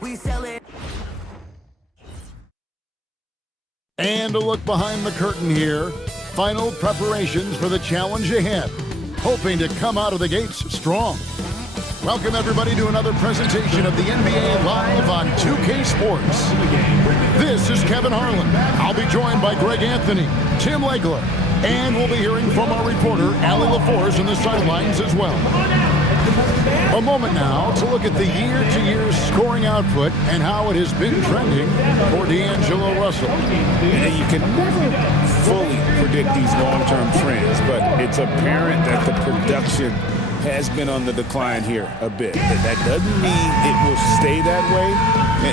We sell it. And a look behind the curtain here. Final preparations for the challenge ahead. Hoping to come out of the gates strong. Welcome everybody to another presentation of the NBA Live on 2K Sports. This is Kevin Harlan. I'll be joined by Greg Anthony, Tim Legler, and we'll be hearing from our reporter, Allie LaForce, on the sidelines as well. A moment now to look at the year-to-year scoring output and how it has been trending for D'Angelo Russell. And you can never fully predict these long-term trends, but it's apparent that the production has been on the decline here a bit. That doesn't mean it will stay that way.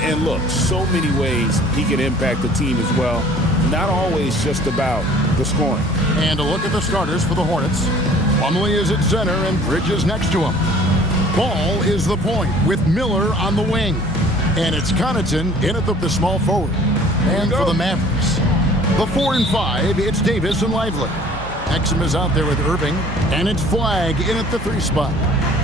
And look, so many ways he can impact the team as well. Not always just about the scoring. And a look at the starters for the Hornets. Plumlee is at center and Bridges next to him. Ball is the point with Miller on the wing. And it's Connaughton in at the small forward. And for the Mavericks, the 4 and 5, it's Davis and Lively. Exum is out there with Irving, and it's Flagg in at the 3 spot.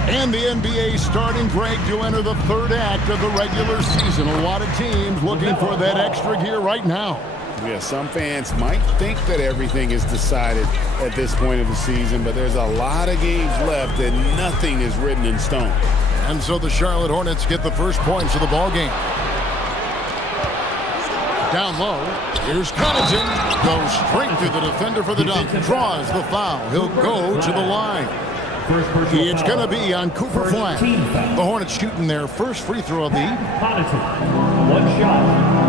And the NBA starting break to enter the third act of the regular season. A lot of teams looking for that extra gear right now. Yeah, some fans might think that everything is decided at this point of the season, but there's a lot of games left and nothing is written in stone. And so the Charlotte Hornets get the first points of the ball game. Down low, here's Connaughton. Goes straight through the defender for the dunk. Draws the foul. He'll go to the line. It's going to be on Cooper Flagg. The Hornets shooting their first free throw of the Connaughton. 1 shot.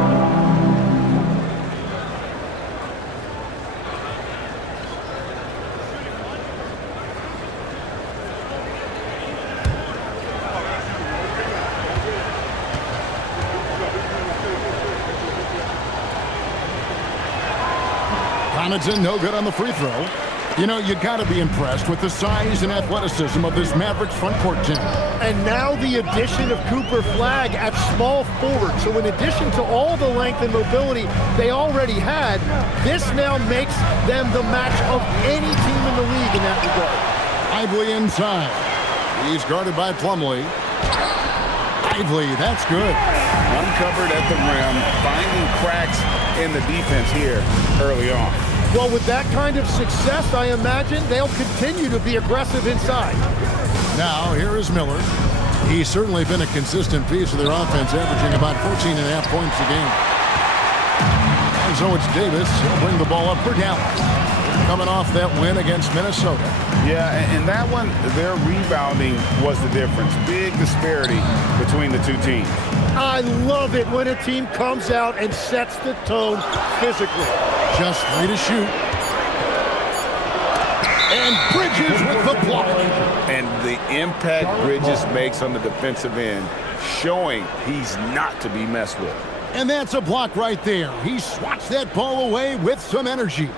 Connaughton, no good on the free throw. You know, you got to be impressed with the size and athleticism of this Mavericks front court team. And now the addition of Cooper Flagg at small forward. So in addition to all the length and mobility they already had, this now makes them the match of any team in the league in that regard. Lively inside. He's guarded by Plumlee. Lively, that's good. Uncovered at the rim, finding cracks in the defense here early on. Well, with that kind of success, I imagine they'll continue to be aggressive inside. Now, here is Miller. He's certainly been a consistent piece of their offense, averaging about 14.5 points a game. And so it's Davis. He'll bring the ball up for Dallas. Coming off that win against Minnesota. Yeah, and that one, their rebounding was the difference. Big disparity between the two teams. I love it when a team comes out and sets the tone physically. Just 3 to shoot. And Bridges with the block. And the impact Bridges makes on the defensive end, showing he's not to be messed with. And that's a block right there. He swats that ball away with some energy.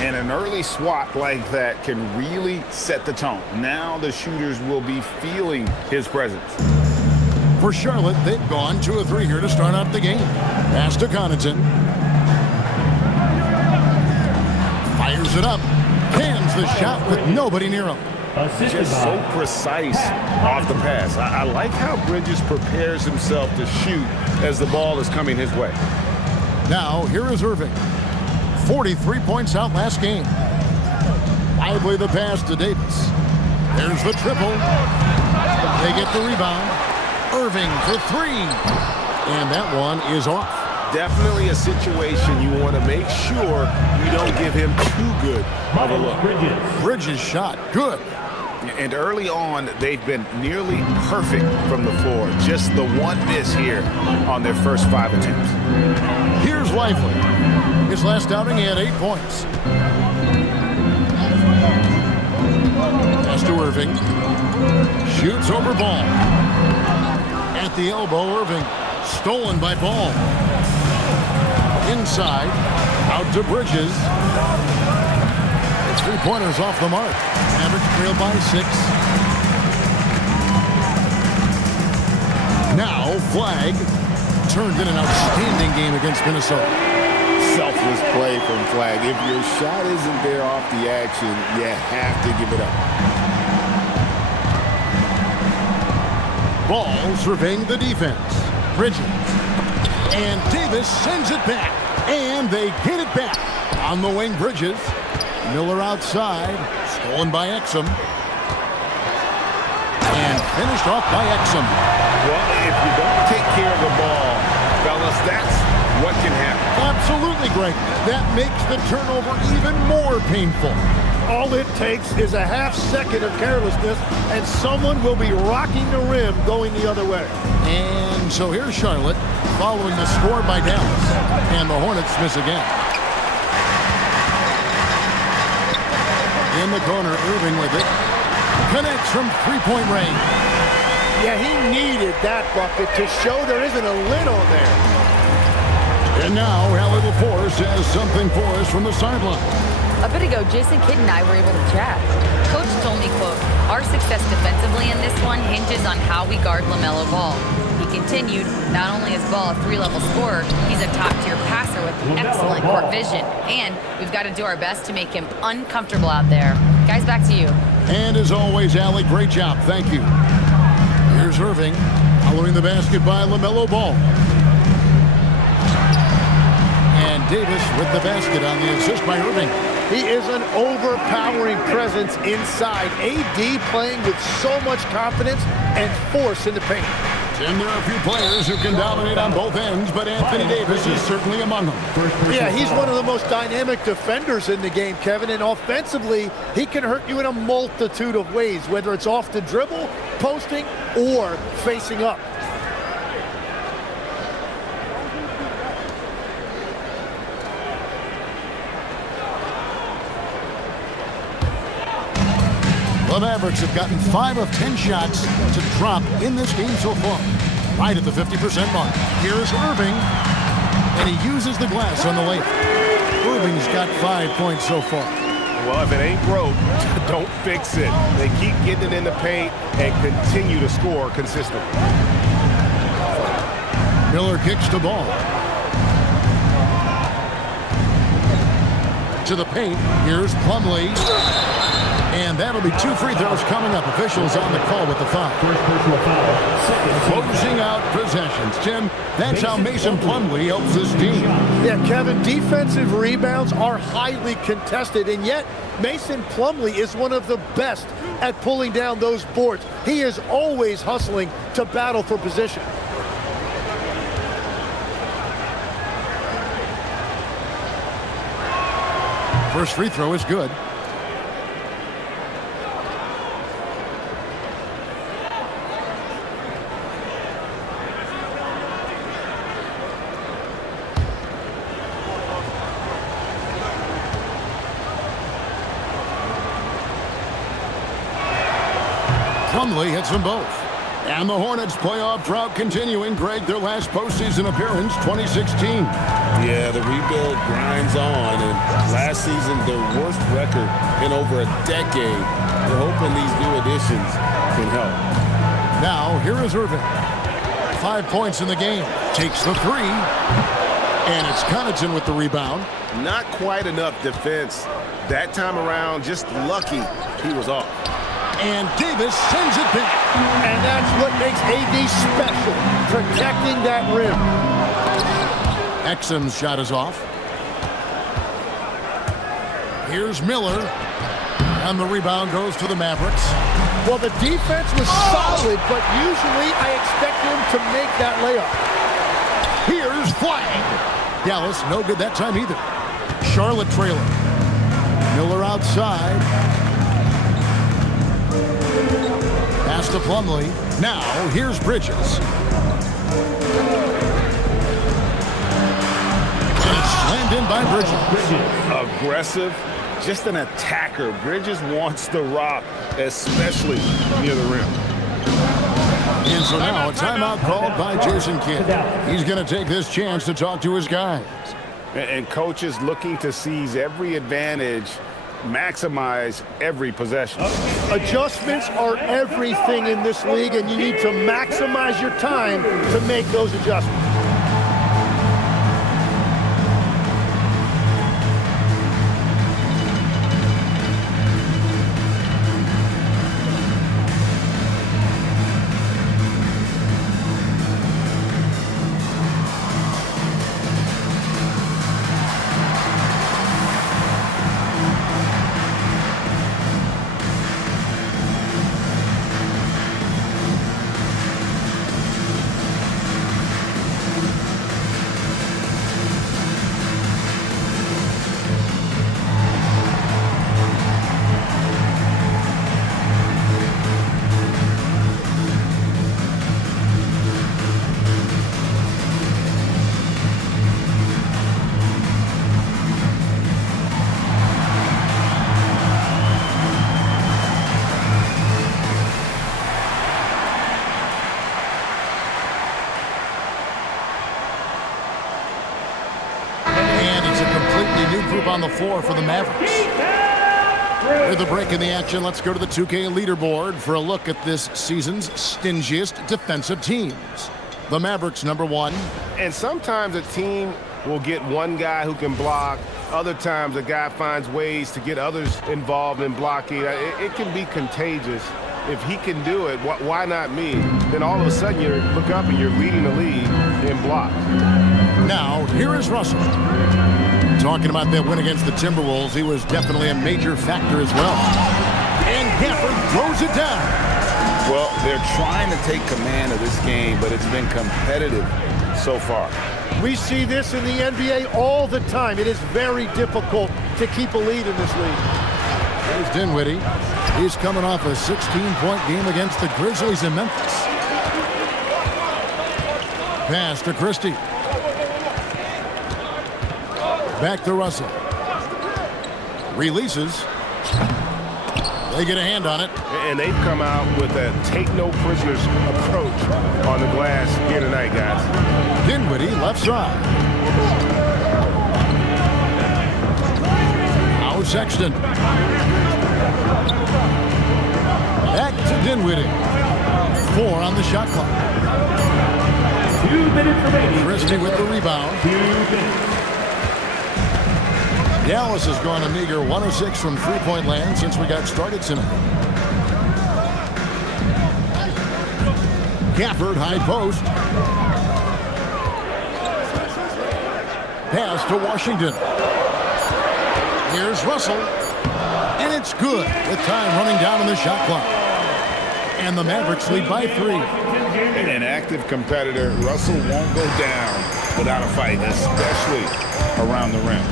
And an early swat like that can really set the tone. Now the shooters will be feeling his presence. For Charlotte, they've gone 2 of 3 here to start out the game. Pass to Connaughton. Fires it up. Cans the shot with nobody near him. Just so precise off the pass. I like how Bridges prepares himself to shoot as the ball is coming his way. Now, here is Irving. 43 points out last game. Lively the pass to Davis. There's the triple. They get the rebound. Irving for 3. And that one is off. Definitely a situation you want to make sure you don't give him too good of a look. Bridges shot. Good. And early on, they've been nearly perfect from the floor. Just the one miss here on their first 5 attempts. Here's Lively. His last outing, he had 8 points. Pass to Irving. Shoots over Ball. At the elbow, Irving. Stolen by Ball. Inside. Out to Bridges. 3-pointers off the mark. Mavericks trail by 6. Now, Flagg turned in an outstanding game against Minnesota. Selfless play from Flagg. If your shot isn't there off the action, you have to give it up. Ball surveying the defense. Bridges. And Davis sends it back. And they get it back. On the wing, Bridges. Miller outside. Stolen by Exum. And finished off by Exum. Well, if you don't take care of the ball, fellas, that's what can happen. Absolutely, Greg. That makes the turnover even more painful. All it takes is a half second of carelessness, and someone will be rocking the rim going the other way. And so here's Charlotte following the score by Dallas. And the Hornets miss again. In the corner, Irving with it. Connects from three-point range. Yeah, he needed that bucket to show there isn't a lid on there. And now, Allie LaForce has something for us from the sideline. A bit ago, Jason Kidd and I were able to chat. Coach told me, quote, "Our success defensively in this one hinges on how we guard LaMelo Ball." He continued, "Not only is Ball a three-level scorer, he's a top-tier passer with excellent court vision. And we've got to do our best to make him uncomfortable out there." Guys, back to you. And as always, Allie, great job. Thank you. Here's Irving, following the basket by LaMelo Ball. And Davis with the basket on the assist by Irving. He is an overpowering presence inside. AD playing with so much confidence and force in the paint. And there are a few players who can dominate on both ends, but Anthony Davis is certainly among them. Yeah, he's one of the most dynamic defenders in the game, Kevin, and offensively, he can hurt you in a multitude of ways, whether it's off the dribble, posting, or facing up. The Mavericks have gotten 5 of 10 shots to drop in this game so far, right at the 50% mark. Here's Irving, and he uses the glass on the layup. Irving's got 5 points so far. Well, if it ain't broke, don't fix it. They keep getting it in the paint and continue to score consistently. Miller kicks the ball. To the paint, here's Plumlee. And that'll be 2 free throws coming up. Officials on the call with the foul. First personal foul. Second. Closing out possessions. Tim, that's how Mason Plumlee helps this team. Yeah, Kevin, defensive rebounds are highly contested, and yet Mason Plumlee is one of the best at pulling down those boards. He is always hustling to battle for position. First free throw is good. Plumlee hits them both. And the Hornets playoff drought continuing. Greg, their last postseason appearance, 2016. Yeah, the rebuild grinds on, and last season, their worst record in over a decade. They're hoping these new additions can help. Now, here is Irving. 5 points in the game. Takes the three. And it's Connaughton with the rebound. Not quite enough defense. That time around, just lucky he was off. And Davis sends it back. And that's what makes AD special, protecting that rim. Exum's shot is off. Here's Miller. And the rebound goes to the Mavericks. Well, the defense was solid, but usually I expect him to make that layup. Here's Flag. Dallas, no good that time either. Charlotte trailing. Miller outside. Pass to Plumlee. Now, here's Bridges. And slammed in by Bridges. Aggressive, just an attacker. Bridges wants the rock, especially near the rim. And so now a timeout called by Jason Kidd. He's going to take this chance to talk to his guys. And coach is looking to seize every advantage, maximize every possession. Adjustments are everything in this league, and you need to maximize your time to make those adjustments. new group on the floor for the Mavericks. With a break in the action, let's go to the 2K leaderboard for a look at this season's stingiest defensive teams. The Mavericks, #1. And sometimes a team will get one guy who can block. Other times a guy finds ways to get others involved in blocking. It can be contagious. If he can do it, why not me? Then all of a sudden you look up and you're leading the league in blocks. Now, here is Russell. Talking about that win against the Timberwolves, he was definitely a major factor as well. And Gafford throws it down. Well, they're trying to take command of this game, but it's been competitive so far. We see this in the NBA all the time. It is very difficult to keep a lead in this league. Here's Dinwiddie. He's coming off a 16-point game against the Grizzlies in Memphis. Pass to Christie. Back to Russell. Releases. They get a hand on it. And they've come out with a take-no-prisoners approach on the glass here tonight, guys. Dinwiddie, left side. Now Sexton. Back to Dinwiddie. 4 on the shot clock. 2 minutes remaining. Christie with the rebound. 2 minutes. Dallas has gone a meager 1 of 6 from three-point land since we got started tonight. Gafford, high post. Pass to Washington. Here's Russell. And it's good with time running down on the shot clock. And the Mavericks lead by 3. An active competitor, Russell won't go down without a fight, especially around the rim.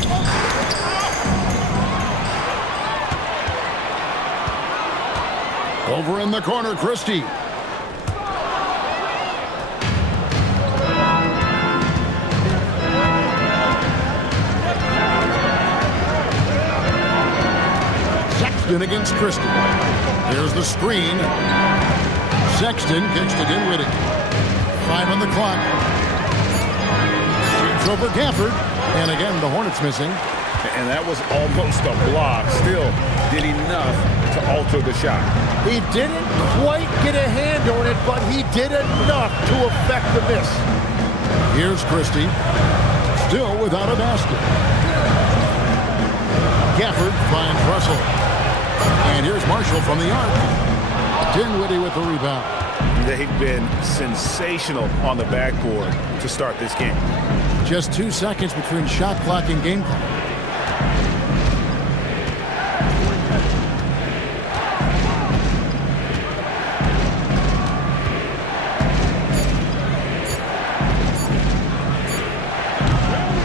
Over in the corner, Christie. Sexton against Christie. There's the screen. Sexton kicks to Dinwiddie. 5 on the clock. Shoots over Gafford. And again, the Hornets missing. And that was almost a block. Still did enough to alter the shot. He didn't quite get a hand on it, but he did enough to affect the miss. Here's Christie. Still without a basket. Gafford finds Russell. And here's Marshall from the arc. Dinwiddie with the rebound. They've been sensational on the backboard to start this game. Just 2 seconds between shot clock and game clock.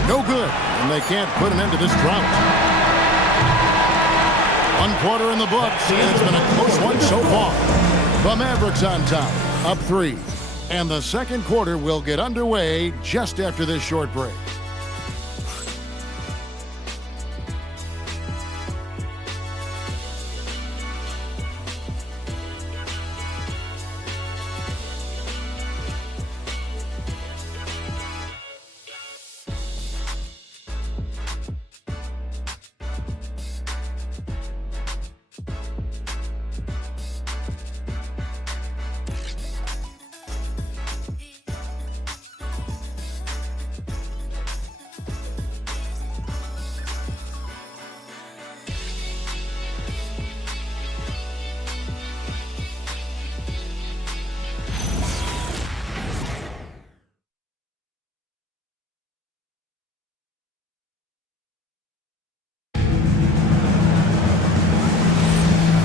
No good, and they can't put an end to this drought. 1 quarter in the books, and it's been a close one so far. The Mavericks on top, up 3. And the second quarter will get underway just after this short break.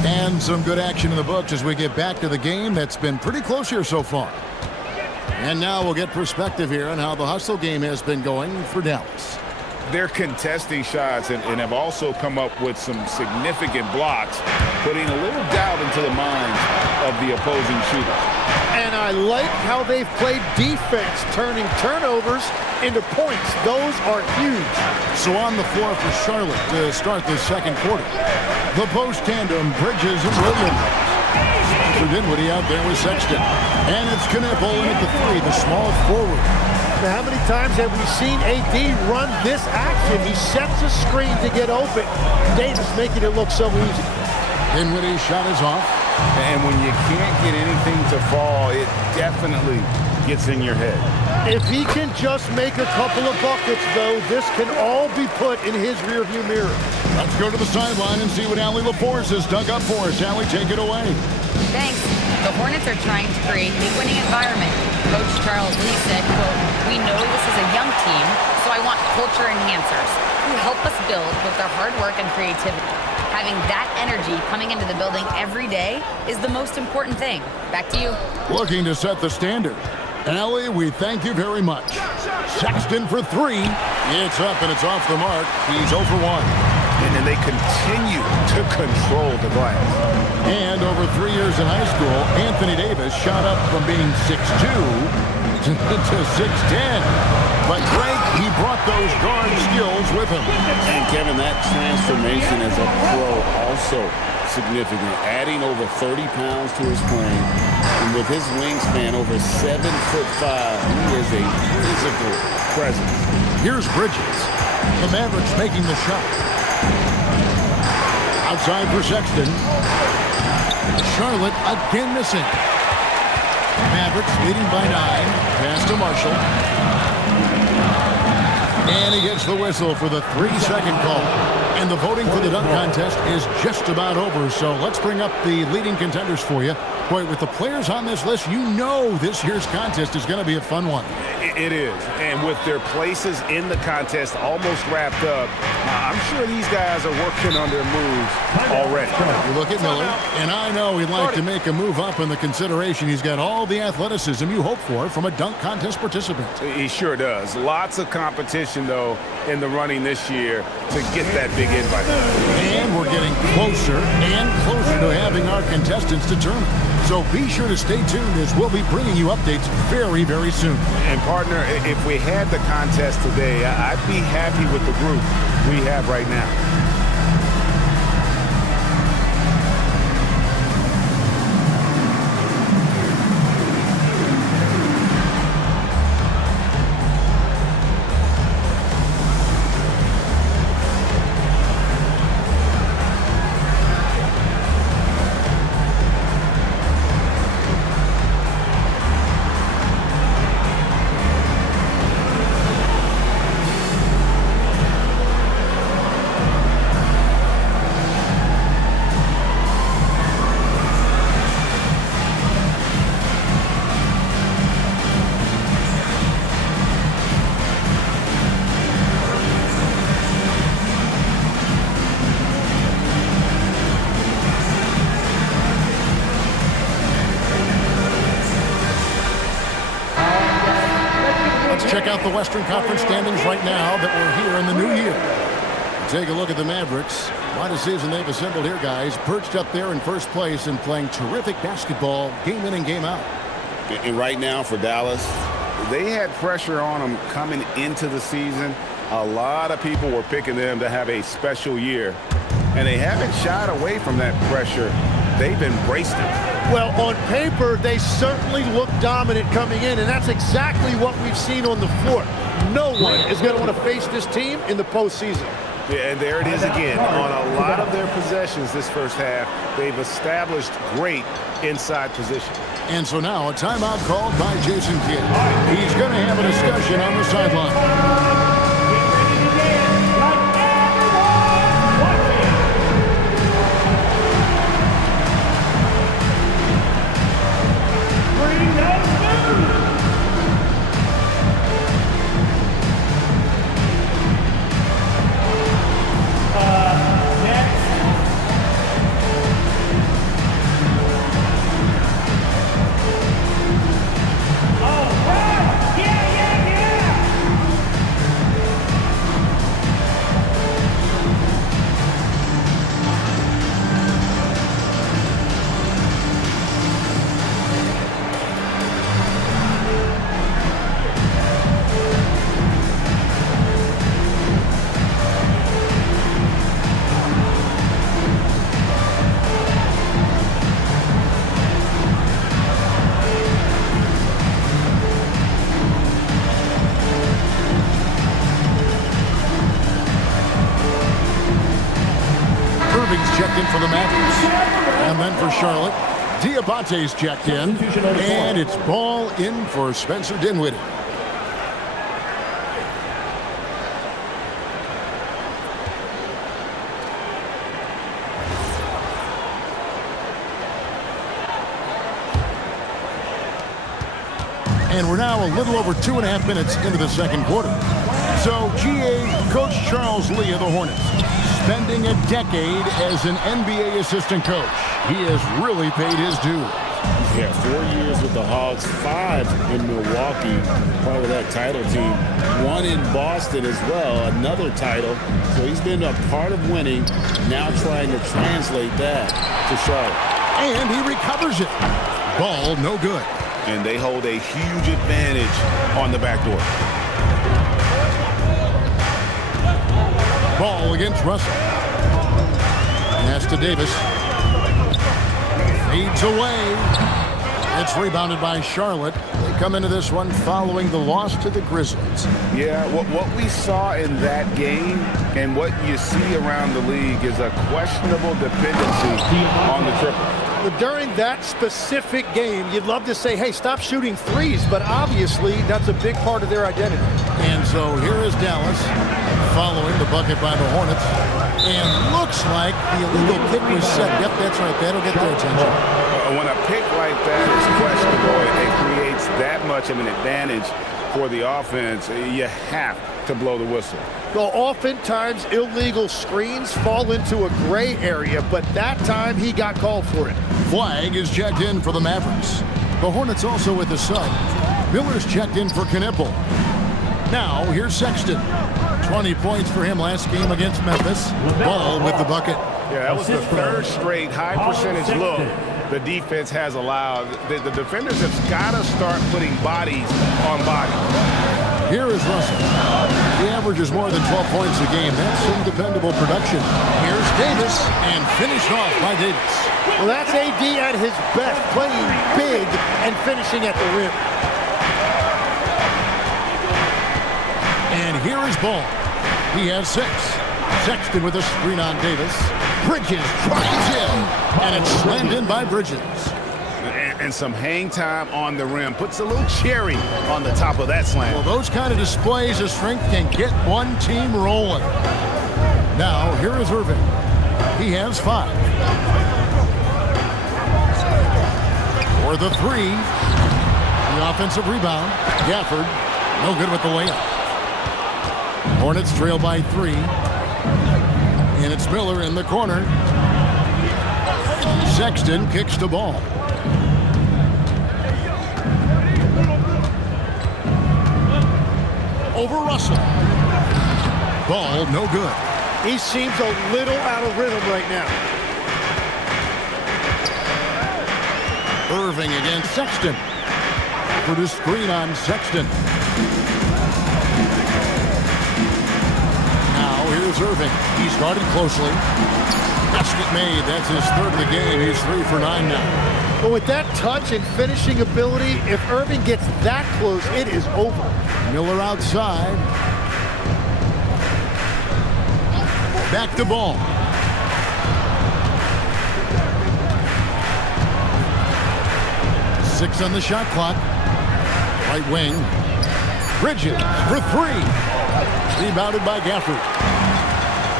And some good action in the books as we get back to the game that's been pretty close here so far. And now we'll get perspective here on how the hustle game has been going for Dallas. They're contesting shots and have also come up with some significant blocks, putting a little doubt into the minds of the opposing shooter. And I like how they've played defense, turning turnovers into points. Those are huge. So on the floor for Charlotte to start the second quarter. The post tandem, Bridges and Williams. So Dinwiddie out there with Sexton. And it's Knipple in at the 3, the small forward. Now, how many times have we seen AD run this action? He sets a screen to get open. Davis making it look so easy. Dinwiddie's shot is off. And when you can't get anything to fall, it definitely gets in your head. If he can just make a couple of buckets, though, this can all be put in his rearview mirror. Let's go to the sideline and see what Allie LaForce has dug up for us. Allie, take it away. Thanks. The Hornets are trying to create a winning environment. Coach Charles Lee said, quote, "We know this is a young team, so I want culture enhancers who help us build with their hard work and creativity. Having that energy coming into the building every day is the most important thing." Back to you. Looking to set the standard. Allie, we thank you very much. Sexton for 3. It's up and it's off the mark. He's 0 for 1. And then they continue to control the glass. And over 3 years in high school, Anthony Davis shot up from being 6'2" to 6'10". But Greg, he brought those guard skills with him. And Kevin, that transformation as a pro also significant. Adding over 30 pounds to his frame. And with his wingspan over 7'5", he is a physical presence. Here's Bridges. The Mavericks making the shot. Outside for Sexton. Charlotte again missing. Mavericks leading by 9. Pass to Marshall. And he gets the whistle for the 3-second call. And the voting for the dunk contest is just about over. So let's bring up the leading contenders for you. Boy, with the players on this list, you know this year's contest is going to be a fun one. It is. And with their places in the contest almost wrapped up, I'm sure these guys are working on their moves already. You look at Miller, and I know he'd like to make a move up in the consideration. He's got all the athleticism you hope for from a dunk contest participant. He sure does. Lots of competition, though, in the running this year to get that big invite. And we're getting closer and closer to having our contestants determined. So be sure to stay tuned as we'll be bringing you updates very, very soon. And partner, if we had the contest today, I'd be happy with the group we have right now. Check out the Western Conference standings right now that we're here in the new year. Take a look at the Mavericks. What a season they've assembled here, guys. Perched up there in first place and playing terrific basketball game in and game out. And right now for Dallas, they had pressure on them coming into the season. A lot of people were picking them to have a special year. And they haven't shied away from that pressure. They've embraced it. Well, on paper, they certainly look dominant coming in, and that's exactly what we've seen on the floor. No one is going to want to face this team in the postseason. Yeah, and there it is again. On a lot of their possessions this first half, they've established great inside position. And so now a timeout called by Jason Kidd. He's going to have a discussion on the sideline. for Charlotte. Diabate's checked in, and it's ball in for Spencer Dinwiddie. And we're now a little over 2.5 minutes into the second quarter. So, GA, Coach Charles Lee of the Hornets, spending a decade as an NBA assistant coach. He has really paid his dues. Yeah, 4 years with the Hawks, 5 in Milwaukee, part of that title team. 1 in Boston as well, another title. So he's been a part of winning, now trying to translate that to Charlotte. And he recovers it. Ball no good. And they hold a huge advantage on the backdoor. Ball against Russell. Pass to Davis. Fades away. It's rebounded by Charlotte. They come into this one following the loss to the Grizzlies. Yeah, what we saw in that game and what you see around the league is a questionable dependency on the triple. During that specific game, you'd love to say, hey, stop shooting threes, but obviously that's a big part of their identity. And so here is Dallas following the bucket by the Hornets. And looks like the illegal pick was set. Yep, that's right. That'll get their attention. When a pick like that is questionable, it creates that much of an advantage for the offense. You have to blow the whistle. Well, oftentimes illegal screens fall into a gray area, but that time he got called for it. Flag is checked in for the Mavericks. The Hornets also with the sub. Miller's checked in for Knipple. Now, here's Sexton. 20 points for him last game against Memphis. Ball with the bucket. Yeah, that was the third straight high percentage look the defense has allowed. The defenders have got to start putting bodies on bodies. Here is Russell. He averages more than 12 points a game. That's some dependable production. Here's Davis, and finished off by Davis. Well, that's AD at his best, playing big and finishing at the rim. And here is Ball. He has 6. Sexton with a screen on Davis. Bridges tries in, and it's slammed in by Bridges. And some hang time on the rim. Puts a little cherry on the top of that slam. Well, those kind of displays of strength can get one team rolling. Now, here is Irving. He has 5. For the 3. The offensive rebound. Gafford, no good with the layup. Hornets trail by 3. And it's Miller in the corner. Sexton kicks the ball. Over Russell. Ball no good. He seems a little out of rhythm right now. Irving against Sexton. For the screen on Sexton. Now here's Irving. He started closely. Basket made. That's his 3rd of the game. He's 3 for 9 now. But with that touch and finishing ability, if Irving gets that close, it is over. Miller outside. Back to Ball. Six on the shot clock. Right wing. Bridges for 3. Rebounded by Gafford.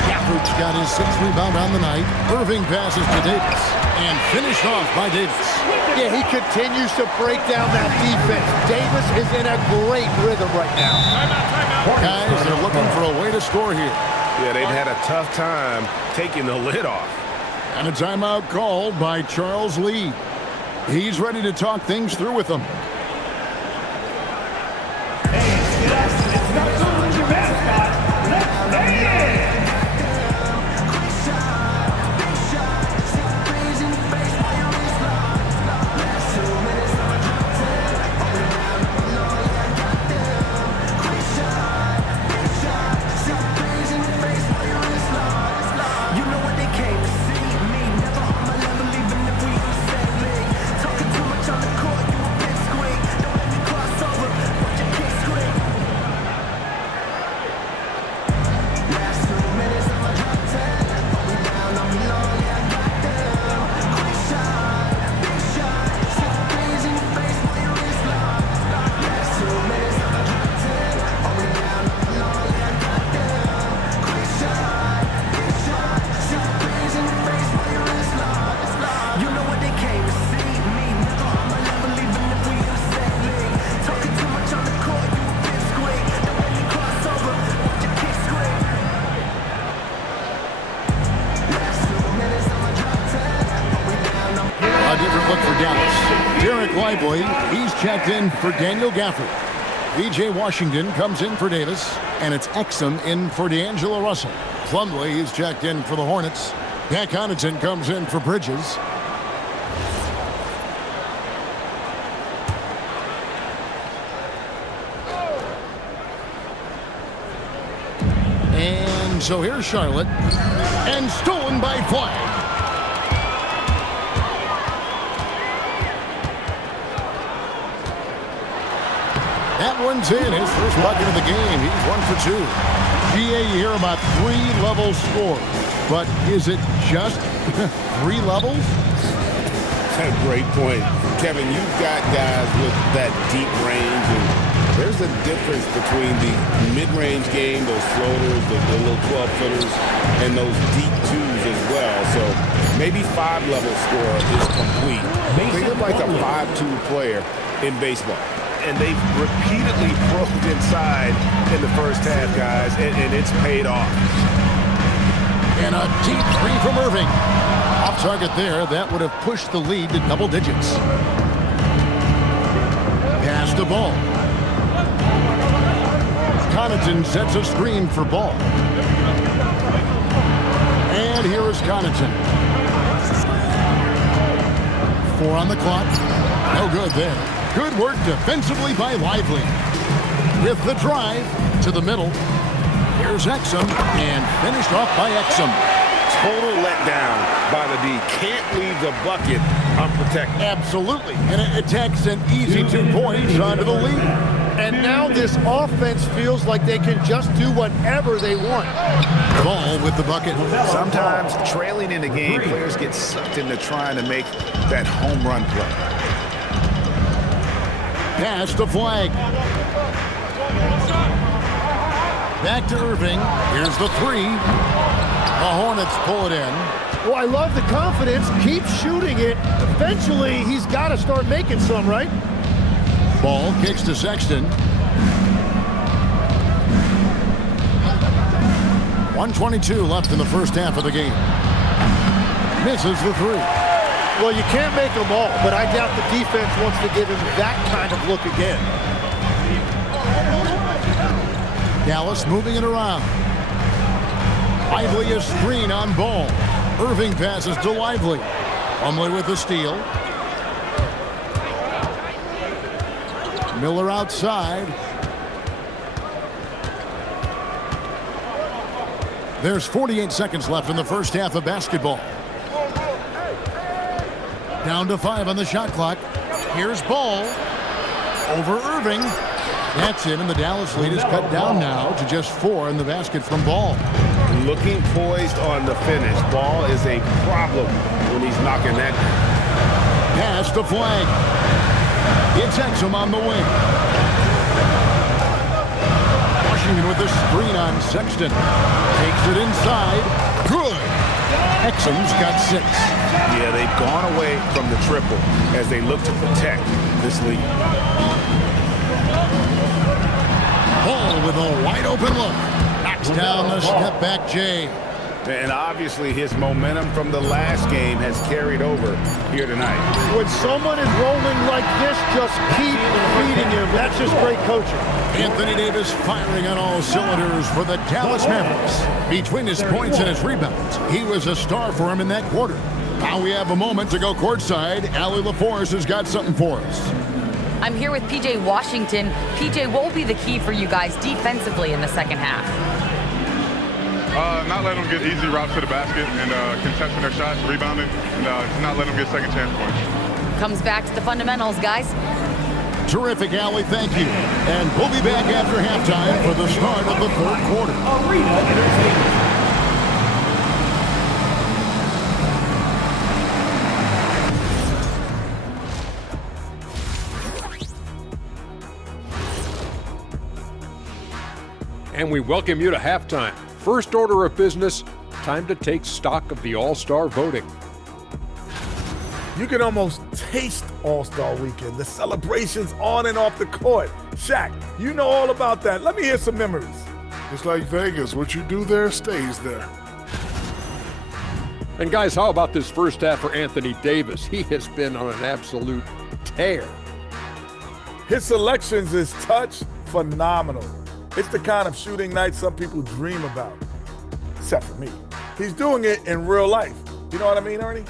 Gafford's got his 6th rebound on the night. Irving passes to Davis. And finished off by Davis. Yeah, he continues to break down that defense. Davis is in a great rhythm right now. Guys, they're looking for a way to score here. Yeah, they've had a tough time taking the lid off. And a timeout called by Charles Lee. He's ready to talk things through with them. Plumlee, he's checked in for Daniel Gafford. V.J. Washington comes in for Davis, and it's Exum in for D'Angelo Russell. Plumlee is checked in for the Hornets. Pat Connaughton comes in for Bridges. And so here's Charlotte, and stolen by Flag. That one's in, his first bucket of the game. He's 1 for 2. GA, you hear about 3-level score, but is it just 3 levels? That's a great point. Kevin, you've got guys with that deep range, and there's a difference between the mid-range game, those floaters, the little 12-footers, and those deep twos as well. So maybe 5-level score is complete. Think of like a 5-2 player in baseball. And they've repeatedly probed inside in the first half, guys, and it's paid off. And a deep three from Irving. Off target there. That would have pushed the lead to double digits. Pass the ball. Connaughton sets a screen for Ball. And here is Connaughton. 4 on the clock. No good there. Good work defensively by Lively. With the drive to the middle. Here's Exum, and finished off by Exum. Total letdown by the D. Can't leave the bucket unprotected. Absolutely. And it takes an easy 2 points onto the lead. And now this offense feels like they can just do whatever they want. Ball with the bucket. Sometimes trailing in the game, players get sucked into trying to make that home run play. Pass to Flag. Back to Irving. Here's the 3. The Hornets pull it in. Well, I love the confidence. Keep shooting it. Eventually, he's got to start making some, right? Ball kicks to Sexton. 1:22 left in the first half of the game. Misses the 3. Well, you can't make them all, but I doubt the defense wants to give him that kind of look again. Dallas moving it around. Lively a screen on Ball. Irving passes to Lively. Plumlee with the steal. Miller outside. There's 48 seconds left in the first half of basketball. Down to 5 on the shot clock. Here's Ball. Over Irving. That's it, and the Dallas lead is cut down now to just 4 in the basket from Ball. Looking poised on the finish. Ball is a problem when he's knocking that. Pass to Flag. It's Exum on the wing. Washington with the screen on Sexton. Takes it inside. Good. Exum's got 6. Yeah, they've gone away from the triple as they look to protect this lead. Ball with a wide open look. Knocks down the step back Jay. And obviously his momentum from the last game has carried over here tonight. When someone is rolling like this, just keep feeding him. That's just great coaching. Anthony Davis firing on all cylinders for the Dallas Mavericks. Between his points and his rebounds, he was a star for him in that quarter. Now we have a moment to go courtside. Allie LaForce has got something for us. I'm here with P.J. Washington. P.J., what will be the key for you guys defensively in the second half? Not letting them get easy routes to the basket and contesting their shots, rebounding, and not letting them get second chance points. Comes back to the fundamentals, guys. Terrific, Allie. Thank you. And we'll be back after halftime for the start of the third quarter. Arena Entertainment. And we welcome you to halftime. First order of business, time to take stock of the All-Star voting. You can almost taste All-Star Weekend, the celebrations on and off the court. Shaq, you know all about that. Let me hear some memories. It's like Vegas. What you do there stays there. And guys, how about this first half for Anthony Davis? He has been on an absolute tear. His selections is touch phenomenal. It's the kind of shooting night some people dream about, except for me. He's doing it in real life. You know what I mean, Ernie?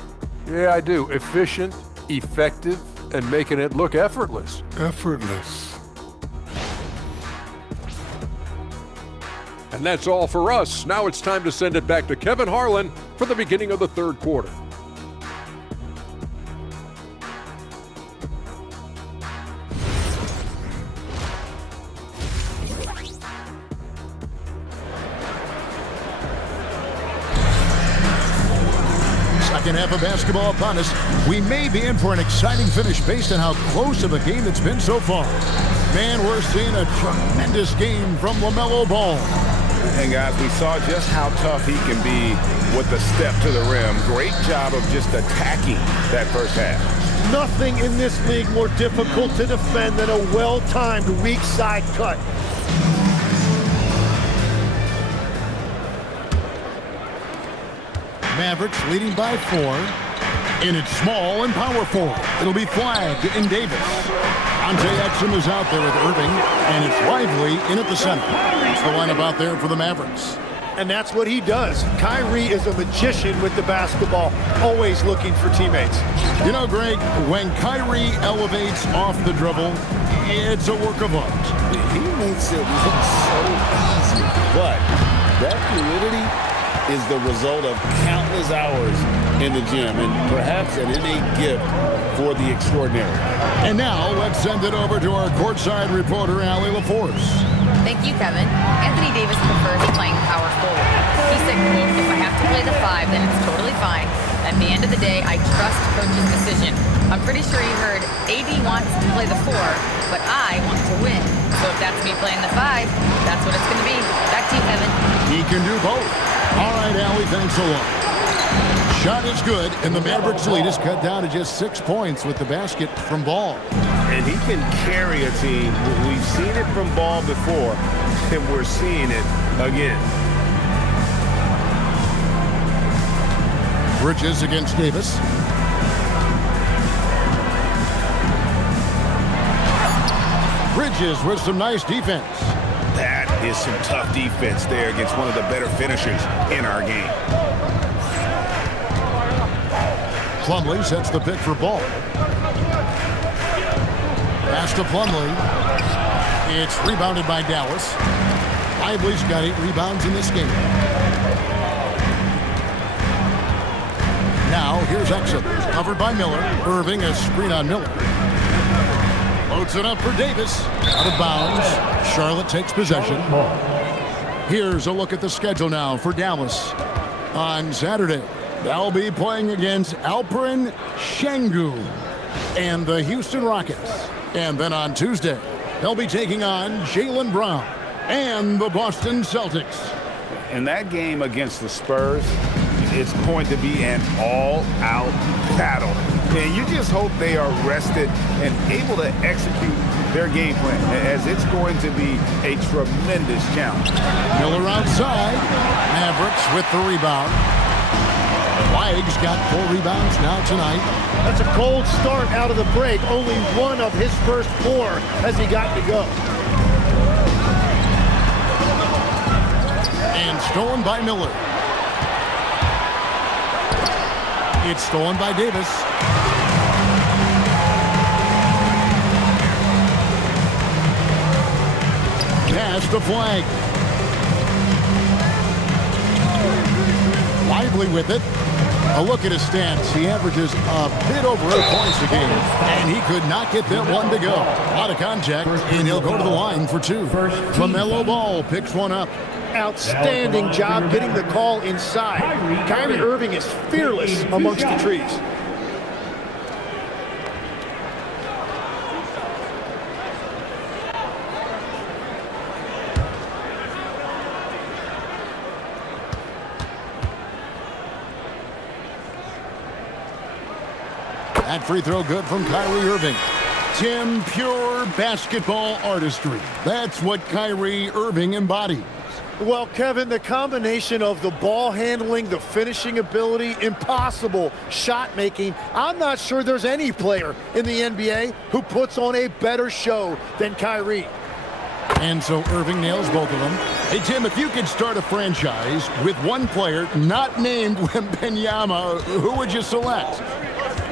Yeah, I do. Efficient, effective, and making it look effortless. Effortless. And that's all for us. Now it's time to send it back to Kevin Harlan for the beginning of the third quarter. Second half of basketball upon us. We may be in for an exciting finish based on how close of a game it's been so far. Man, we're seeing a tremendous game from LaMelo Ball. And guys, we saw just how tough he can be with the step to the rim. Great job of just attacking that first half. Nothing in this league more difficult to defend than a well-timed weak side cut. Mavericks leading by 4. And it's small and power forward. It'll be flagged in Davis. Ante Exum is out there with Irving, and it's Lively in at the center. It's the lineup out there for the Mavericks. And that's what he does. Kyrie is a magician with the basketball, always looking for teammates. You know, Greg, when Kyrie elevates off the dribble, it's a work of art. He makes it look so easy, but that fluidity is the result of countless hours in the gym and perhaps an innate gift for the extraordinary. And now let's send it over to our courtside reporter, Allie LaForce. Thank you, Kevin. Anthony Davis prefers playing power forward. He said, quote, "If I have to play the 5, then it's totally fine. At the end of the day, I trust coach's decision." I'm pretty sure he heard AD wants to play the 4, but I want to win. So if that's me playing the 5, that's what it's going to be. Back to you, Kevin. He can do both. All right, Allie, thanks a lot. Shot is good, and the Mavericks lead is cut down to just 6 points with the basket from Ball. And he can carry a team. We've seen it from Ball before, and we're seeing it again. Bridges against Davis. Bridges with some nice defense. That is some tough defense there against one of the better finishers in our game. Plumlee sets the pick for Ball. Pass to Plumlee. It's rebounded by Dallas. Lively's got 8 rebounds in this game. Now, here's Exum. Covered by Miller. Irving, a screen on Miller. Loads it up for Davis. Out of bounds. Charlotte takes possession. Here's a look at the schedule now for Dallas. On Saturday, they'll be playing against Alperen Şengün and the Houston Rockets. And then on Tuesday, they'll be taking on Jaylen Brown and the Boston Celtics. In that game against the Spurs, it's going to be an all-out battle. And you just hope they are rested and able to execute their game plan, as it's going to be a tremendous challenge. Miller outside. Mavericks with the rebound. Flag's got 4 rebounds now tonight. That's a cold start out of the break. Only one of his first 4 has he got to go. And stolen by Miller. It's stolen by Davis. Pass to Flag. Lively with it. A look at his stats. He averages a bit over 8 points a game, and he could not get that one to go. A lot of contact, and he'll go to the line for 2. LaMelo Ball picks one up. Outstanding job getting the call inside. Kyrie Irving is fearless amongst the trees. That free throw good from Kyrie Irving. Tim, pure basketball artistry. That's what Kyrie Irving embodies. Well, Kevin, the combination of the ball handling, the finishing ability, impossible shot making, I'm not sure there's any player in the NBA who puts on a better show than Kyrie. And so Irving nails both of them. Hey, Tim, if you could start a franchise with one player not named Wembanyama, who would you select?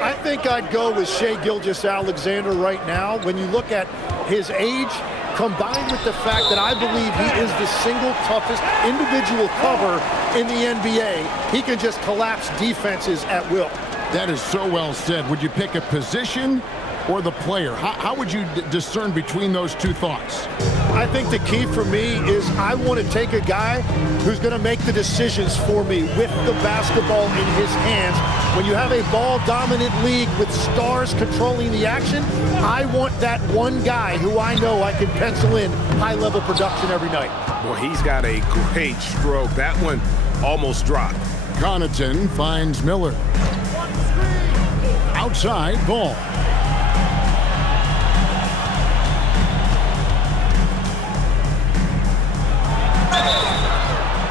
I think I'd go with Shai Gilgeous-Alexander right now. When you look at his age, combined with the fact that I believe he is the single toughest individual cover in the NBA, he can just collapse defenses at will. That is so well said. Would you pick a position or the player? How would you discern between those two thoughts? I think the key for me is I want to take a guy who's going to make the decisions for me with the basketball in his hands. When you have a ball-dominant league with stars controlling the action, I want that one guy who I know I can pencil in high-level production every night. Boy, he's got a great stroke. That one almost dropped. Connaughton finds Miller. Outside ball.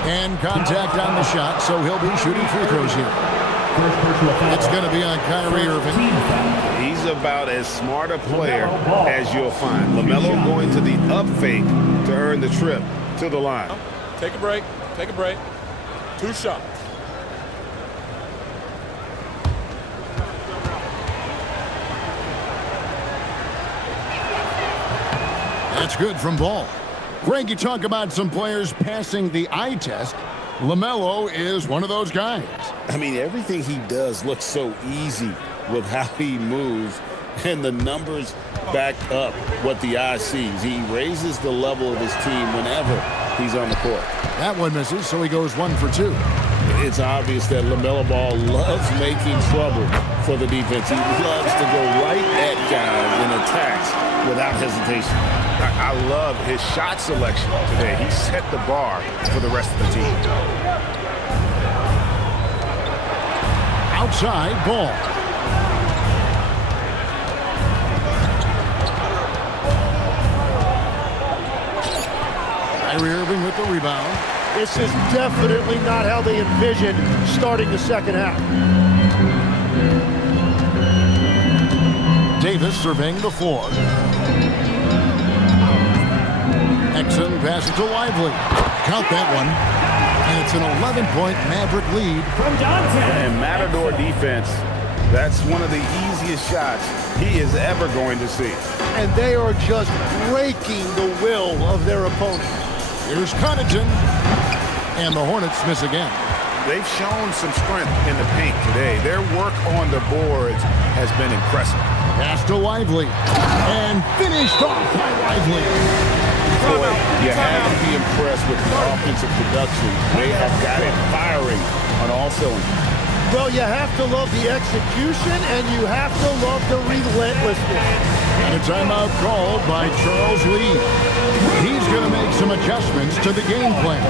And contact on the shot, so he'll be shooting free throws here. It's going to be on Kyrie Irving. He's about as smart a player as you'll find. LaMelo going to the up fake to earn the trip to the line. Take a break. Take a break. 2 shots. That's good from Ball. Greg, you talk about some players passing the eye test. LaMelo is one of those guys. I mean, everything he does looks so easy with how he moves, and the numbers back up what the eye sees. He raises the level of his team whenever he's on the court. That one misses, so he goes 1 for 2. It's obvious that LaMelo Ball loves making trouble for the defense. He loves to go right at guys and attacks without hesitation. I love his shot selection today. He set the bar for the rest of the team. Outside ball. Kyrie Irving with the rebound. This is definitely not how they envisioned starting the second half. Davis surveying the floor. Exum passes to Lively. Count that one. And it's an 11-point Maverick lead. From Johnson. And Matador defense, that's one of the easiest shots he is ever going to see. And they are just breaking the will of their opponent. Here's Connaughton. And the Hornets miss again. They've shown some strength in the paint today. Their work on the boards has been impressive. Pass to Lively. And finished off by Lively. Boy, you have to be impressed with the offensive production. They have got it firing on all cylinders. Well, you have to love the execution, and you have to love the relentlessness. And a timeout called by Charles Lee. He's going to make some adjustments to the game plan.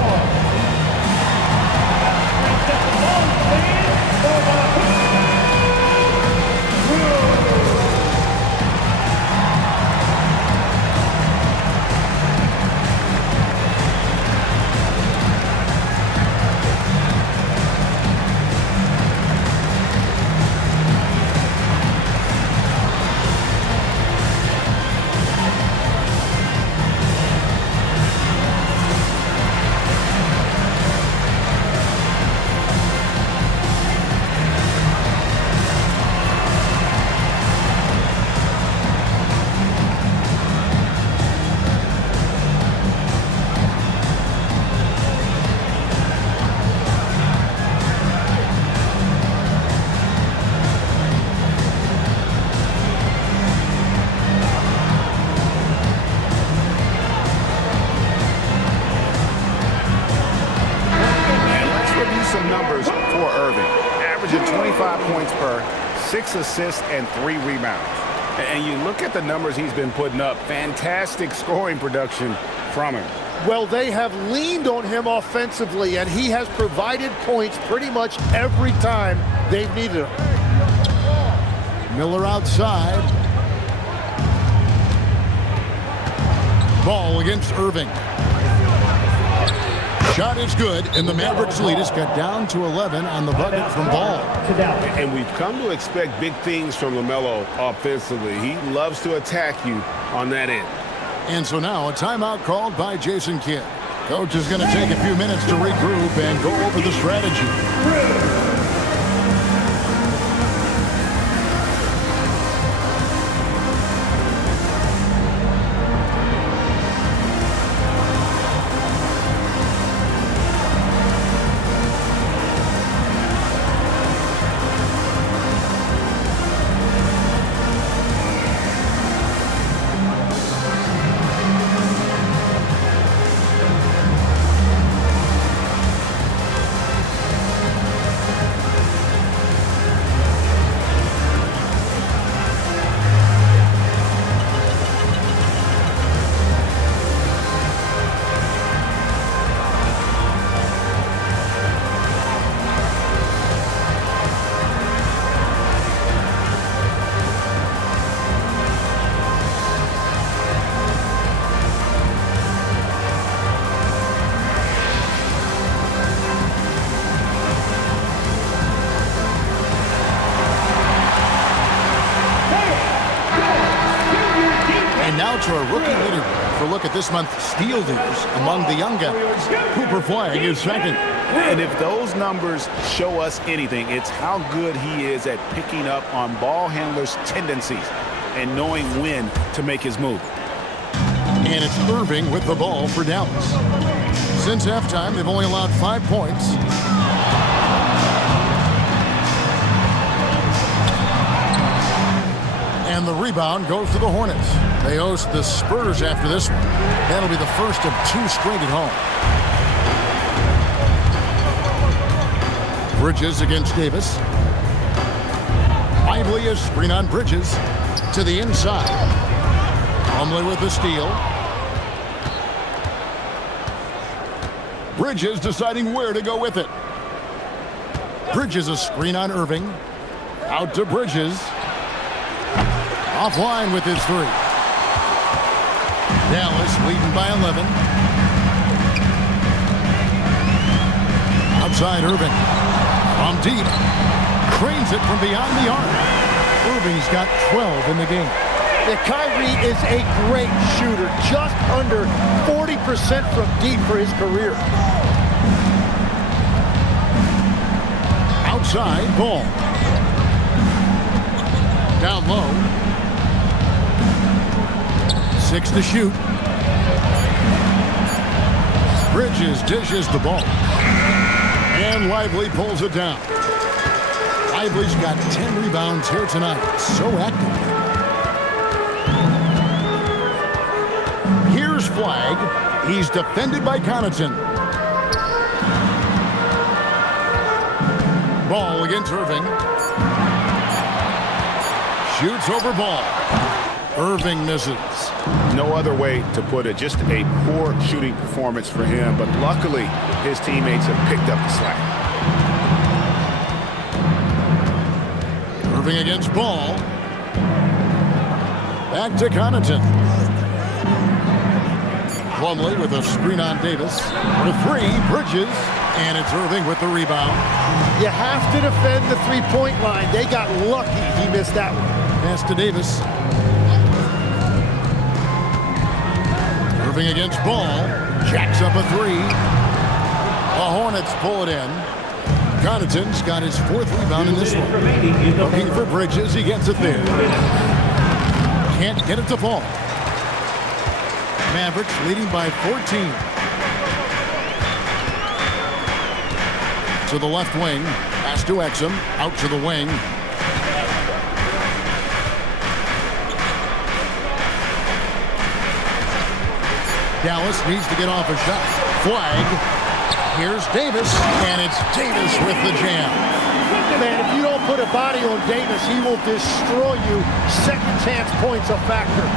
For Irving, averaging 25 points per, 6 assists, and 3 rebounds. And you look at the numbers he's been putting up, fantastic scoring production from him. Well, they have leaned on him offensively, and he has provided points pretty much every time they've needed him. Miller outside. Ball against Irving. Shot is good, and the Mavericks lead is cut down to 11 on the bucket from Ball. And we've come to expect big things from LaMelo offensively. He loves to attack you on that end. And so now a timeout called by Jason Kidd. Coach is going to take a few minutes to regroup and go over the strategy. To our rookie leader for a look at this month's steal leaders among the young guys. Cooper Flag is second. And if those numbers show us anything, it's how good he is at picking up on ball handlers' tendencies and knowing when to make his move. And it's Irving with the ball for Dallas. Since halftime, they've only allowed 5 points. And the rebound goes to the Hornets. They host the Spurs after this one. That'll be the first of 2 straight at home. Bridges against Davis. Lively a screen on Bridges to the inside. Plumlee with the steal. Bridges deciding where to go with it. Bridges a screen on Irving. Out to Bridges. Offline with his 3. Dallas leading by 11. Outside Irving. From deep. Cranes it from beyond the arc. Irving's got 12 in the game. Yeah, Kyrie is a great shooter. Just under 40% from deep for his career. Outside, Ball. Down low. 6 to shoot. Bridges dishes the ball. And Lively pulls it down. Lively's got 10 rebounds here tonight. So active. Here's Flag. He's defended by Connaughton. Ball against Irving. Shoots over Ball. Irving misses. No other way to put it. Just a poor shooting performance for him, but luckily his teammates have picked up the slack. Irving against Ball. Back to Connaughton. Plumlee with a screen on Davis. The 3, Bridges, and it's Irving with the rebound. You have to defend the three-point line. They got lucky he missed that one. Pass to Davis. Irving against Ball. Jacks up a 3. The Hornets pull it in. Connaughton's got his 4th rebound in this one. Looking for Bridges. He gets it there. Can't get it to fall. Mavericks leading by 14. To the left wing. Pass to Exum. Out to the wing. Dallas needs to get off a shot. Flag. Here's Davis, and it's Davis with the jam. Man, if you don't put a body on Davis, he will destroy you. Second chance points a factor.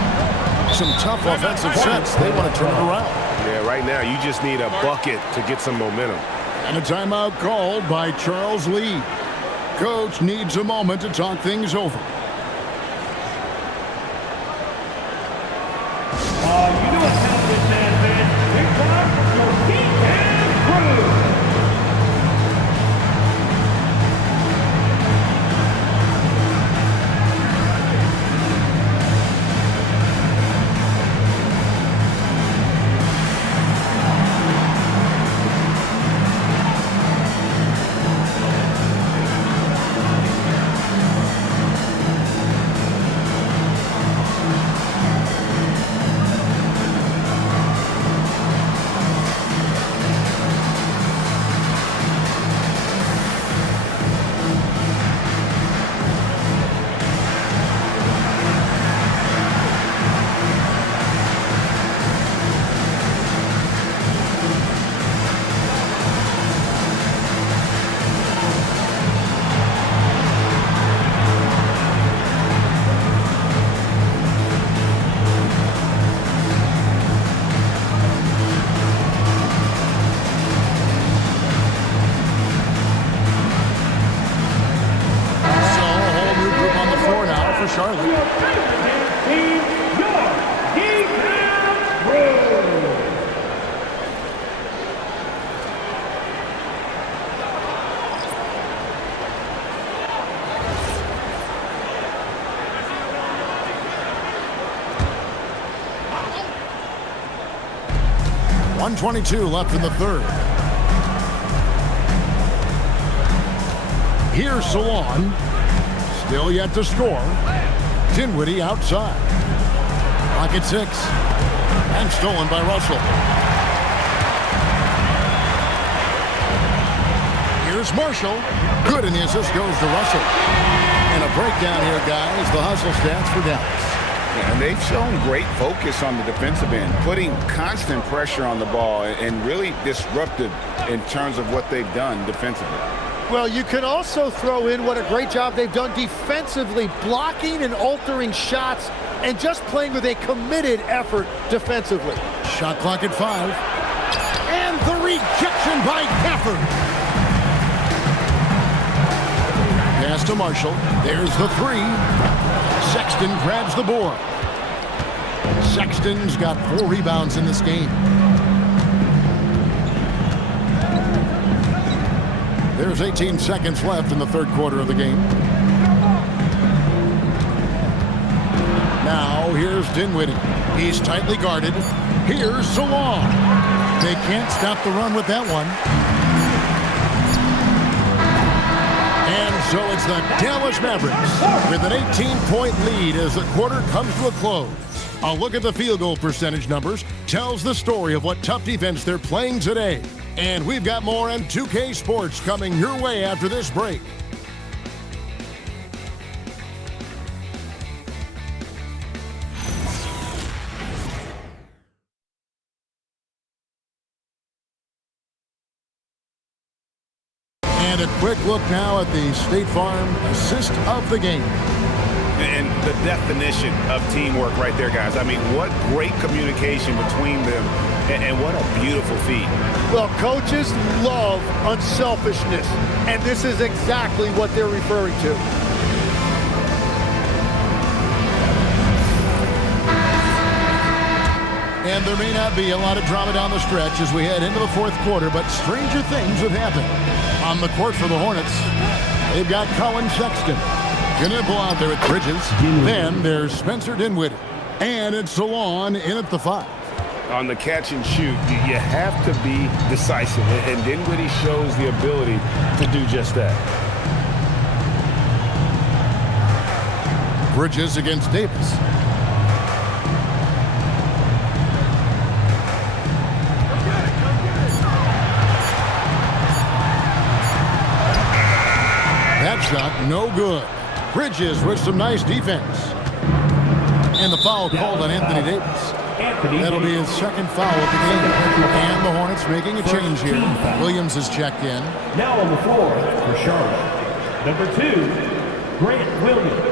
Some tough offensive sets. They want to turn it around. Yeah, right now you just need a bucket to get some momentum. And a timeout called by Charles Lee. Coach needs a moment to talk things over. 1:22 left in the third. Here's Salon. Still yet to score. Dinwiddie outside. Clock at 6. And stolen by Russell. Here's Marshall. Good, and the assist goes to Russell. And a breakdown here, guys. The hustle stats for Dallas. And they've shown great focus on the defensive end, putting constant pressure on the ball and really disruptive in terms of what they've done defensively. Well, you can also throw in what a great job they've done defensively, blocking and altering shots and just playing with a committed effort defensively. Shot clock at 5. And the rejection by Gafford. Pass to Marshall. There's the 3. Sexton grabs the board. Sexton's got 4 rebounds in this game. There's 18 seconds left in the third quarter of the game. Now here's Dinwiddie. He's tightly guarded. Here's Salon. They can't stop the run with that one. And so it's the Dallas Mavericks with an 18-point lead as the quarter comes to a close. A look at the field goal percentage numbers tells the story of what tough defense they're playing today. And we've got more on 2K Sports coming your way after this break. And a quick look now at the State Farm assist of the game. And the definition of teamwork right there, guys. I mean, what great communication between them, and what a beautiful feat. Well, coaches love unselfishness, and this is exactly what they're referring to. And there may not be a lot of drama down the stretch as we head into the fourth quarter, but stranger things have happened. On the court for the Hornets, they've got Colin Sexton. Gnibble out there at Bridges. Then there's Spencer Dinwiddie. And it's Salon in at the 5. On the catch and shoot, you have to be decisive, and Dinwiddie shows the ability to do just that. Bridges against Davis. That shot no good. Bridges with some nice defense. And the foul called on Anthony Davis. That'll be his second foul of the game. And the Hornets making a change here. Williams is checked in. Now on the floor for Charlotte, number 2, Grant Williams.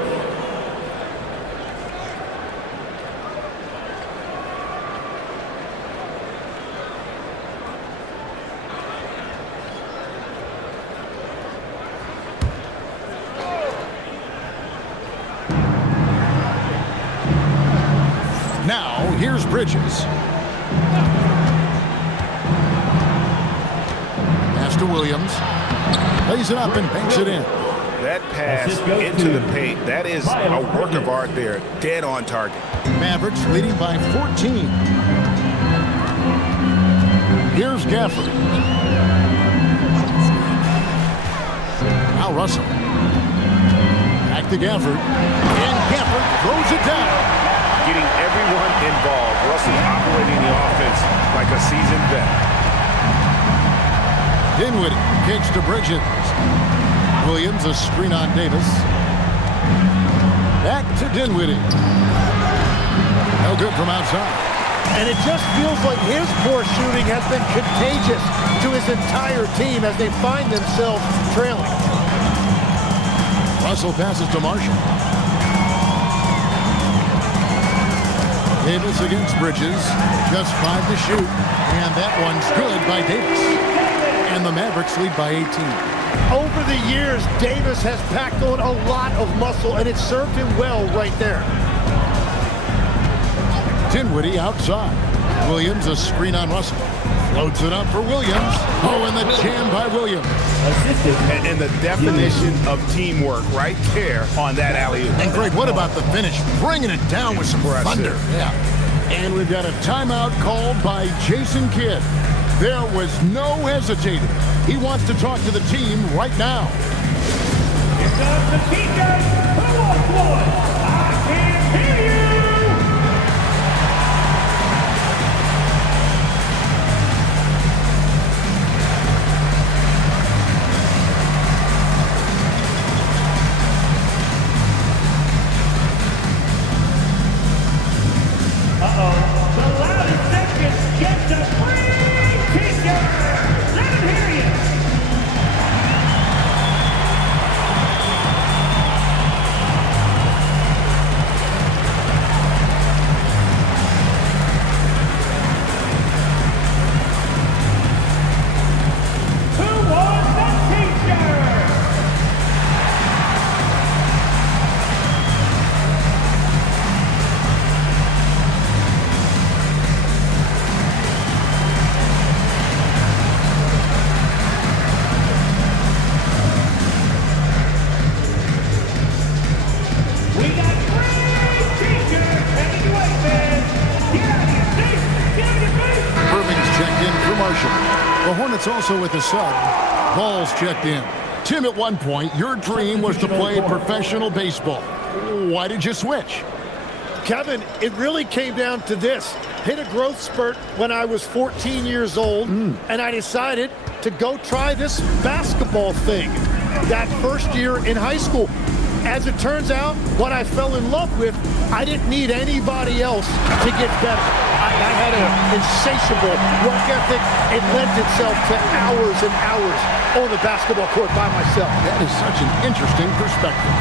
Here's Bridges. Pass to Williams. Lays it up and banks it in. That pass into the paint, that is a work of art there. Dead on target. Mavericks leading by 14. Here's Gafford. Now Russell. Back to Gafford. And Gafford throws it down. Getting everyone involved. Russell operating the offense like a seasoned vet. Dinwiddie kicks to Bridges. Williams a screen on Davis. Back to Dinwiddie. No good from outside. And it just feels like his poor shooting has been contagious to his entire team as they find themselves trailing. Russell passes to Marshall. Davis against Bridges, just 5 to shoot, and that one's good by Davis. And the Mavericks lead by 18. Over the years, Davis has packed on a lot of muscle, and it served him well right there. Dinwiddie outside. Williams a screen on Russell. Floats it up for Williams. Oh, and the jam by Williams. And the definition of teamwork right there on that alley-oop. And Greg, what about the finish? Bringing it down with some thunder. Yeah. And we've got a timeout called by Jason Kidd. There was no hesitating. He wants to talk to the team right now. Here comes the teachers. Who wants one? I can't hear you. The loudest section gets a free t-shirt. Let him hear you. Who wants the t-shirt? We got free t-shirts. Take it away, man. Get out of your seat. Get out of your seat. Irving's checked in for Marshall. The Hornets also with a sub. Ball's checked in. Tim, at one point, your dream was to play professional baseball. Why did you switch? Kevin, it really came down to this. Hit a growth spurt when I was 14 years old, and I decided to go try this basketball thing that first year in high school. As it turns out, what I fell in love with, I didn't need anybody else to get better. I had an insatiable work ethic. It lent itself to hours and hours on the basketball court by myself. That is such an interesting perspective.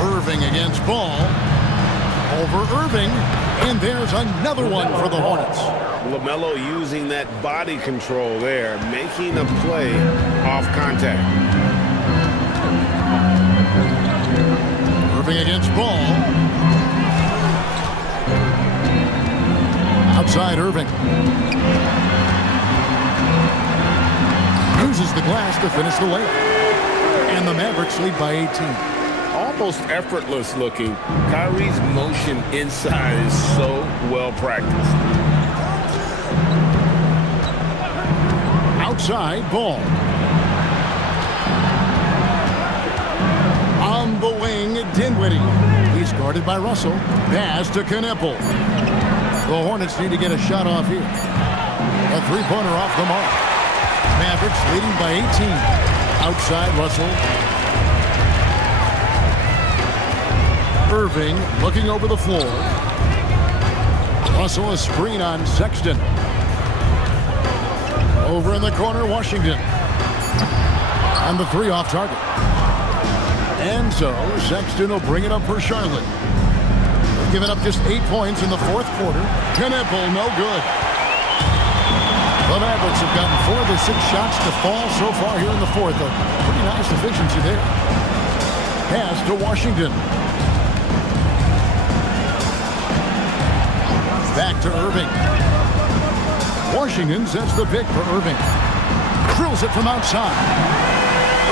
Irving against Ball. Over Irving, and there's another one for the Hornets. LaMelo using that body control there, making a play off contact. Irving against Ball. Outside Irving. Uses the glass to finish the layup. And the Mavericks lead by 18. Almost effortless looking. Kyrie's motion inside is so well practiced. Outside Ball. On the wing, Dinwiddie. He's guarded by Russell. Pass to Knipple. The Hornets need to get a shot off here. A three-pointer off the mark. Mavericks leading by 18. Outside Russell. Irving looking over the floor. Russell a screen on Sexton. Over in the corner, Washington. On the three off target. And so Sexton will bring it up for Charlotte. They've given up just 8 points in the fourth quarter. Knipple, no good. The Mavericks have gotten 4 of the 6 shots to fall so far here in the fourth. A pretty nice efficiency there. Pass to Washington. Back to Irving. Washington sets the pick for Irving. Drills it from outside.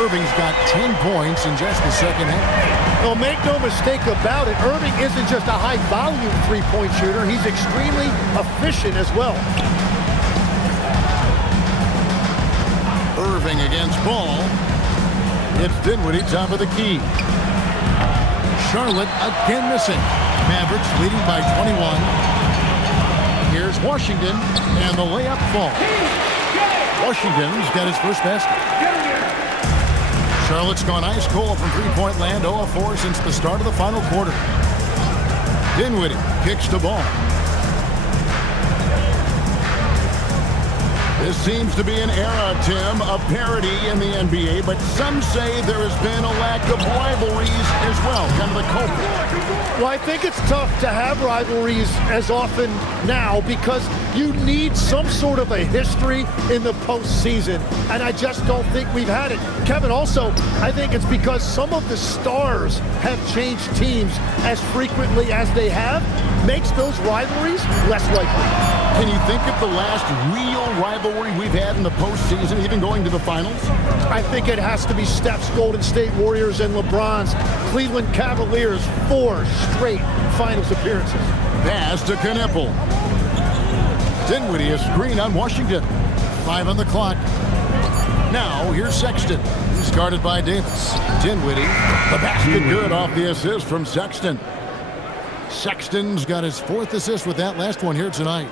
Irving's got 10 points in just the second half. Well, make no mistake about it, Irving isn't just a high-volume three-point shooter. He's extremely efficient as well. Irving against Ball. It's Dinwiddie, top of the key. Charlotte again missing. Mavericks leading by 21. Here's Washington, and the layup falls. Washington's got his first basket. Charlotte's gone ice cold from three-point land, 0 of 4 since the start of the final quarter. Dinwiddie kicks the ball. This seems to be an era, Tim, of parity in the NBA, but some say there has been a lack of rivalries as well, kind of the culprit. Well, I think it's tough to have rivalries as often now because you need some sort of a history in the postseason, and I just don't think we've had it. Kevin, also, I think it's because some of the stars have changed teams as frequently as they have, makes those rivalries less likely. Can you think of the last real rivalry we've had in the postseason, even going to the finals? I think it has to be Steph's Golden State Warriors and LeBron's Cleveland Cavaliers, 4 straight finals appearances. Pass to Knipple. Dinwiddie a screen on Washington. 5 on the clock. Now here's Sexton. He's guarded by Davis. Dinwiddie, the basket good off the assist from Sexton. Sexton's got his 4th assist with that last one here tonight.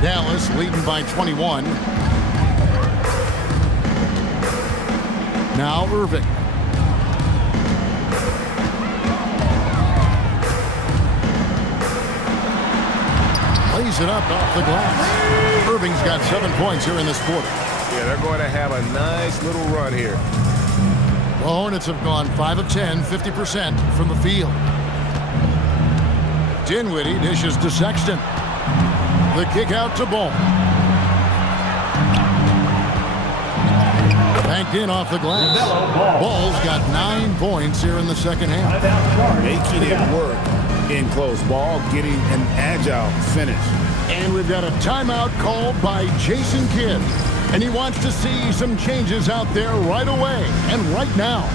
Dallas leading by 21. Now Irving. Lays it up off the glass. Irving's got 7 points here in this quarter. Yeah, they're going to have a nice little run here. The Hornets have gone 5 of 10, 50% from the field. Dinwiddie dishes to Sexton. The kick out to Ball. Banked in off the glass. Ball's got 9 points here in the second half. Making it work in close ball, getting an agile finish. And we've got a timeout called by Jason Kidd. And he wants to see some changes out there right away and right now.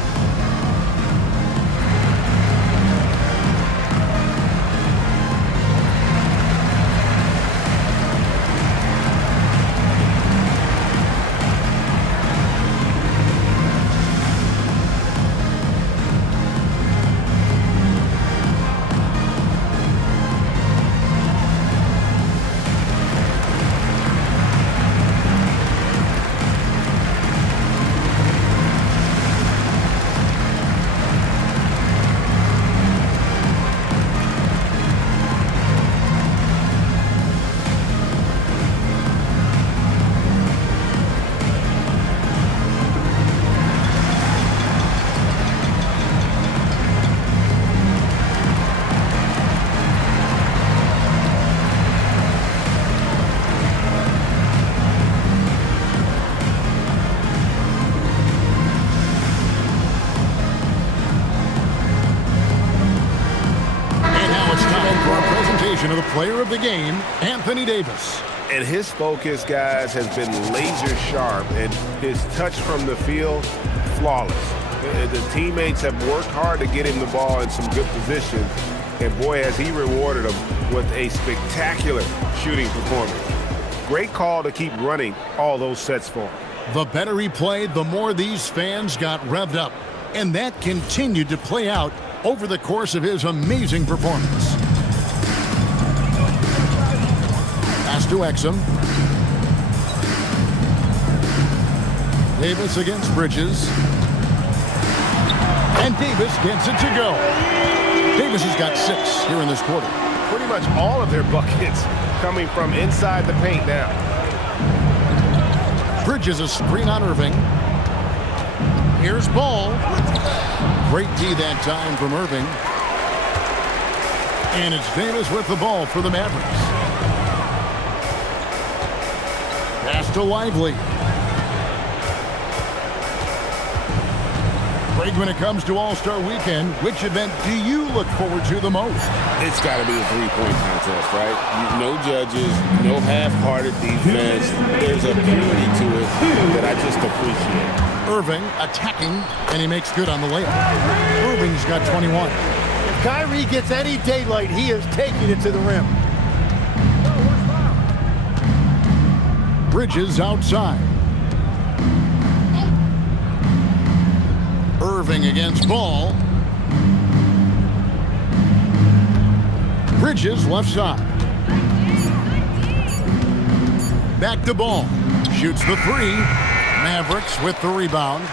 Of the player of the game, Anthony Davis. And his focus, guys, has been laser sharp, and his touch from the field, flawless. The teammates have worked hard to get him the ball in some good position, and boy, has he rewarded them with a spectacular shooting performance. Great call to keep running all those sets for him. The better he played, the more these fans got revved up, and that continued to play out over the course of his amazing performance. To Exum. Davis against Bridges. And Davis gets it to go. Davis has got 6 here in this quarter. Pretty much all of their buckets coming from inside the paint now. Bridges a screen on Irving. Here's Ball. Great D that time from Irving. And it's Davis with the ball for the Mavericks. Pass to Lively. Greg, when it comes to All-Star Weekend, which event do you look forward to the most? It's got to be the three-point contest, right? No judges, no half-hearted defense. There's a purity to it that I just appreciate. Irving attacking, and he makes good on the layup. Irving's got 21. If Kyrie gets any daylight, he is taking it to the rim. Bridges outside. Irving against Ball. Bridges left side. Back to Ball. Shoots the 3. Mavericks with the rebound.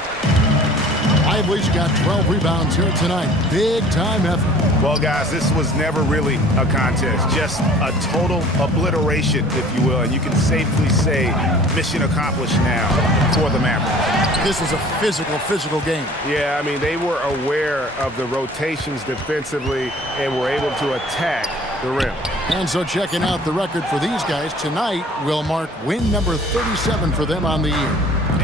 Lively's got 12 rebounds here tonight. Big time effort. Well, guys, this was never really a contest. Just a total obliteration, if you will. And you can safely say mission accomplished now for the Mavericks. This was a physical game. Yeah, I mean, they were aware of the rotations defensively and were able to attack the rim. And so checking out the record for these guys tonight will mark win number 37 for them on the year.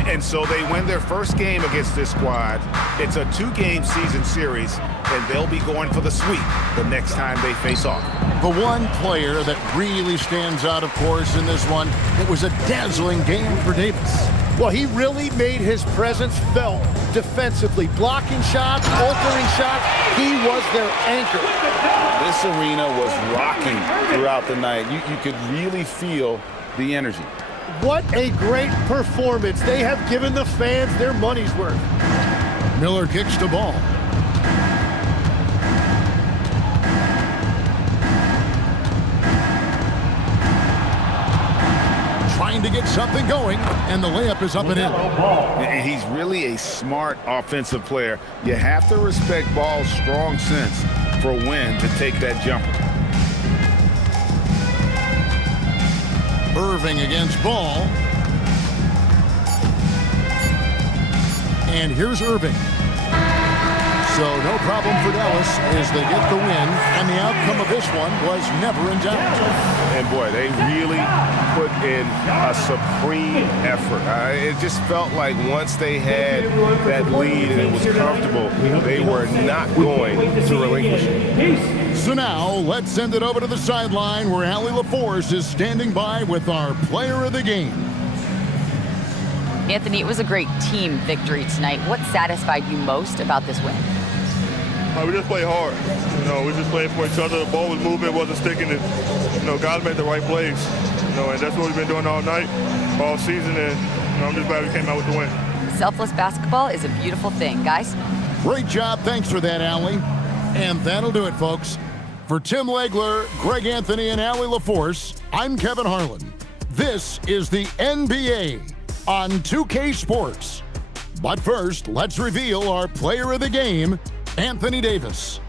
And so they win their first game against this squad. It's a 2-game season series, and they'll be going for the sweep the next time they face off. The one player that really stands out, of course, in this one, it was a dazzling game for Davis. Well, he really made his presence felt defensively. Blocking shots, altering shots, he was their anchor. This arena was rocking throughout the night. You could really feel the energy. What a great performance. They have given the fans their money's worth. Miller kicks the ball. Trying to get something going, and the layup is up and in. And he's really a smart offensive player. You have to respect Ball's strong sense for when to take that jumper. Irving against Ball. And here's Irving. So no problem for Dallas as they get the win, and the outcome of this one was never in doubt. And boy, they really put in a supreme effort. It just felt like once they had that lead and it was comfortable, they were not going to relinquish it. So now let's send it over to the sideline where Allie LaForce is standing by with our player of the game. Anthony, it was a great team victory tonight. What satisfied you most about this win? We just played hard. We just played for each other. The ball was moving, wasn't sticking. And, guys made the right plays. And that's what we've been doing all night, all season. And I'm just glad we came out with the win. Selfless basketball is a beautiful thing, guys. Great job. Thanks for that, Allie. And that'll do it, folks. For Tim Legler, Greg Anthony, and Allie LaForce, I'm Kevin Harlan. This is the NBA on 2K Sports. But first, let's reveal our player of the game, Anthony Davis.